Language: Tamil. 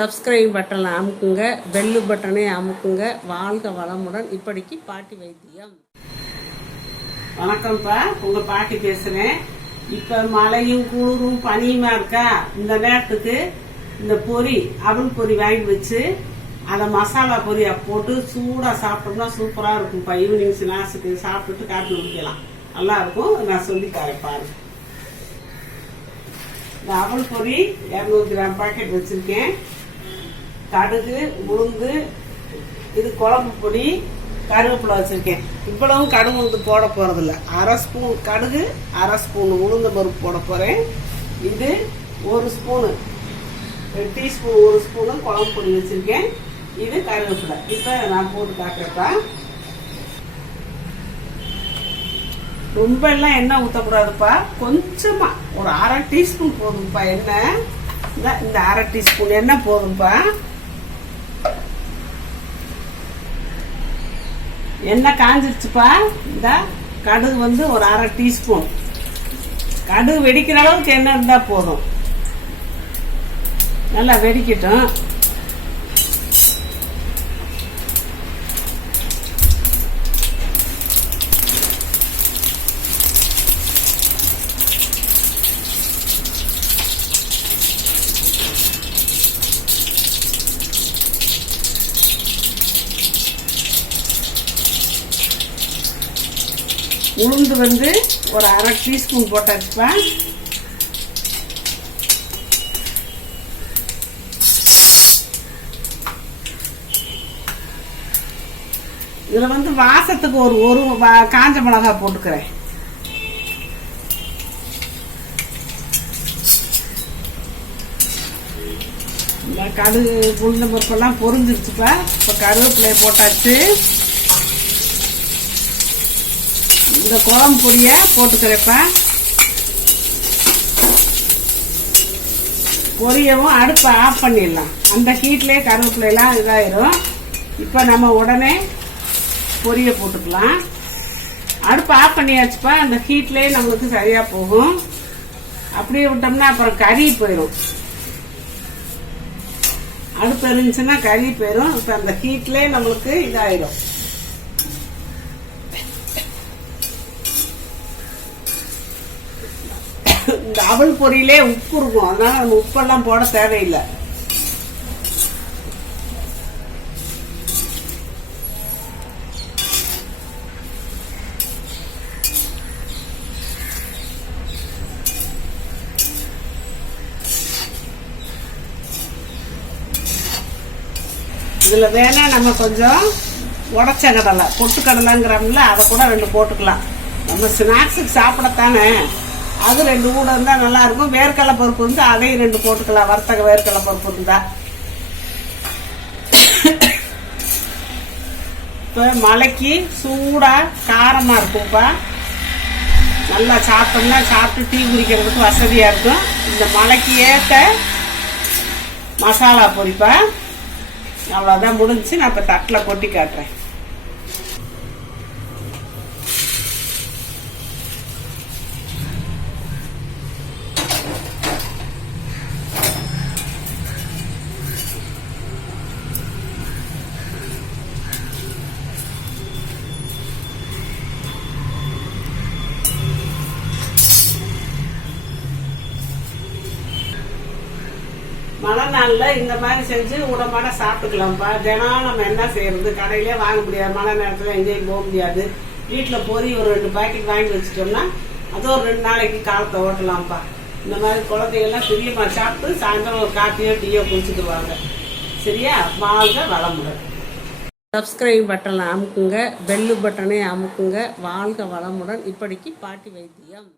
சப்ஸ்கிரைப் பட்டனை அமுக்குங்க, பெல்லு பட்டனை அமுக்குங்க. வாழ்க வளமுடன். இப்படிக்கு பாட்டி வைத்தியம். வணக்கம்ப்பா, உங்க பாட்டி பேசுறேன். இப்ப மழையும் குளிரும் பனியுமா இருக்கா, இந்த நேரத்துக்கு இந்த பொரி அவல் பொரி வாங்கி வச்சு அதை மசாலா பொரியா போட்டு சூடா சாப்பிட்டோம்னா சூப்பரா இருக்கும்ப்பா. ஈவினிங் ஸ்நாக்ஸுக்கு சாப்பிட்டுட்டு காப்பி குடிக்கலாம், நல்லா இருக்கும். நான் சொல்லி தரேன் பாருங்க. இந்த அவல் பொரி 200 கிராம் பாக்கெட் வச்சிருக்கேன். கடுகு, உளுந்து, இது குழம்பு பொடி, கருவேப்பிலை வச்சிருக்கேன். இவ்வளவும் கடுகு உளுந்து போட போறதில்ல. 1/2 ஸ்பூன் கடுகு, 1/2 ஸ்பூன் உளுந்த பருப்பு போட போறேன். இது 1 ஸ்பூனு, டீஸ்பூன் 1 ஸ்பூனு குழம்பு பொடி வச்சிருக்கேன். இது கருவேப்பிலை. இப்ப நான் போட்டு காட்டுறப்பா. ரொம்ப எல்லாம் எண்ணெய் ஊற்றக்கூடாதுப்பா, கொஞ்சமா ஒரு 1/2 டீஸ்பூன் போதும்ப்பா எண்ணெய். இந்த 1/2 டீஸ்பூன் எண்ணெய் போதும்ப்பா. எண்ணெய் காஞ்சிருச்சுப்பா. இந்த கடுகு வந்து ஒரு 1/2 டீஸ்பூன். கடுகு வெடிக்கிற அளவுக்கு எண்ணெய் இருந்தா போதும். நல்லா வெடிக்கட்டும். உளுந்து வந்து ஒரு 1/2 டீஸ்பூன் போட்டாச்சுப்பா. இதுல வந்து வாசத்துக்கு ஒரு காஞ்ச மிளகா போட்டுக்கிறேன். இந்த கடுகு உளுந்த பருப்பெல்லாம் பொரிஞ்சிருச்சுப்பா. இப்ப கருவேப்பிலையை போட்டாச்சு. இந்த குழம்பு பொடிய போட்டுக்கிறப்ப பொரியவும் அடுப்பை ஆஃப் பண்ணிடலாம். அந்த ஹீட்லேயே கருவேப்பிலையெல்லாம் இதாயிரும். இப்போ நம்ம உடனே பொரிய போட்டுக்கலாம். அடுப்பை ஆஃப் பண்ணியாச்சுப்பா. அந்த ஹீட்லேயே நம்மளுக்கு சரியா போகும். அப்படியே விட்டோம்னா அப்புறம் கறி போயிடும். அடுப்பு இருந்துச்சுன்னா கறி போயிடும். இப்போ அந்த ஹீட்லேயே நம்மளுக்கு இதாயிரும். இந்த அவல் பொரியிலே உப்பு இருக்கும், அதனால நம்ம உப்பெல்லாம் போட தேவையில்லை. இதுல வேணா நம்ம கொஞ்சம் உடச்ச கடலை, பொட்டு கடலைங்கிறோம்ல, அதை கூட 2 போட்டுக்கலாம். நம்ம ஸ்நாக்ஸுக்கு சாப்பிடத்தானே, அது 2 கூட இருந்தா நல்லா இருக்கும். வேர்க்கடலை பருப்பு வந்து அதையும் 2 போட்டுக்கலாம், வறுத்தக வேர்க்கடலை பருப்பு இருந்தா. இப்ப மலைக்கு சூடா காரமா இருக்கும்ப்பா. நல்லா சாப்பிட்டோம்னா சாப்பிட்டு டீ குடிக்கிறதுக்கு வசதியா இருக்கும். இந்த மலைக்கு ஏற்ற மசாலா பொடிப்பா. அவ்வளவுதான், முடிஞ்சு. நான் இப்ப தட்டில் கொட்டி காட்டுறேன். மழை நாள்ல இந்த மாதிரி செஞ்சு உடம்பாட சாப்பிட்டுக்கலாம்ப்பா. தினம் நம்ம என்ன செய்யறது, கடையிலே வாங்க முடியாது. மழை நேரத்துல எங்கேயும் போக முடியாது. வீட்டுல பொரி ஒரு 2 பாக்கெட் வாங்கி வச்சுட்டோம்னா அது ஒரு 2 நாளைக்கு காலத்தை ஓட்டலாம்ப்பா. இந்த மாதிரி குழந்தைகள்லாம் பிரியமா சாப்பிட்டு சாயந்தரம் ஒரு காப்பியோ டீயோ குடிச்சுக்குவாங்க. சரியா? வாழ்க வளமுடன். சப்ஸ்கிரைப் பட்டனை அமுக்குங்க, பெல்லு பட்டனை அமுக்குங்க. வாழ்க வளமுடன். இப்படிக்கு பாட்டி வைத்தியம்.